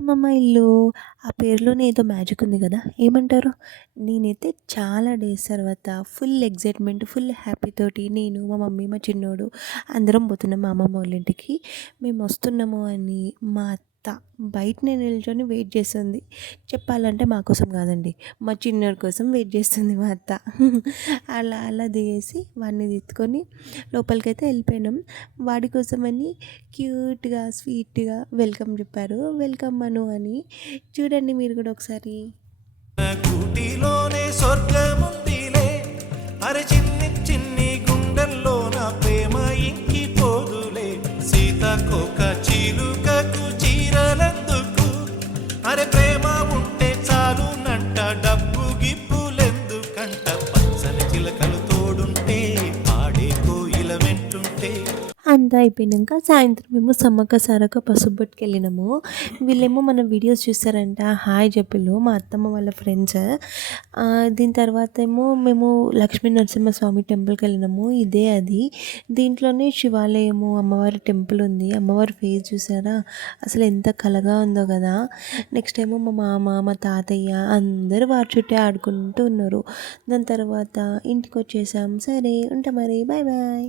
అమ్మమ్మ ఇల్లు ఆ పేరులోనే ఏదో మ్యాజిక్ ఉంది కదా! ఏమంటారు? నేనైతే చాలా డేస్ తర్వాత ఫుల్ ఎక్సైట్‌మెంట్, ఫుల్ హ్యాపీ తోటి నేను, మా మమ్మీ, మా చిన్నోడు అందరం పోతున్నాం మా అమ్మమ్మ వాళ్ళ ఇంటికి. మేమొస్తున్నాము అని మా అత్త బయటనే నిల్చొని వెయిట్ చేస్తుంది. చెప్పాలంటే మా కోసం కాదండి, మా చిన్నోడి కోసం వెయిట్ చేస్తుంది మా అత్త. అలా అలా దిగేసి వాడిని ఎత్తుకొని లోపలికైతే వెళ్ళిపోయినాం. వాడి కోసమని క్యూట్‌గా, స్వీట్‌గా వెల్కమ్ చెప్పారు. వెల్కమ్ మను అని. చూడండి మీరు కూడా ఒకసారి. కూటిలోనే స్వర్గముందిలే, అరే చిన్ని చిన్ని గుండెల్లో నా ప్రేమ ఇంకిపోదులే, సీతకొక చిలుకకు చీరలందుకు, అరే ప్రేమ ఉంటే చాలునంట, డబ్బు గిప్పులెందుకంట, పచ్చని చిలకలు తోడుంటే ఆడే కోయిల వెంటుంటే. అంతా అయిపోయినాక సాయంత్రం మేము సమ్మక్క సారక్క పసుపుబొట్టుకి వెళ్ళినాము. వీళ్ళేమో మన వీడియోస్ చూస్తారంట, హాయ్ చెప్పిళ్ళు మా అత్తమ్మ వాళ్ళ ఫ్రెండ్స్. దీని తర్వాత ఏమో మేము లక్ష్మీ నరసింహస్వామి టెంపుల్కి వెళ్ళినాము. ఇదే అది. దీంట్లోనే శివాలయము, అమ్మవారి టెంపుల్ ఉంది. అమ్మవారి ఫేస్ చూసారా, అసలు ఎంత కలగా ఉందో కదా. నెక్స్ట్ ఏమో మా మామ, మా తాతయ్య అందరూ వారి చుట్టే ఆడుకుంటూ ఉన్నారు. దాని తర్వాత ఇంటికి వచ్చేసాం. సరే ఉంటా మరి, బాయ్ బాయ్.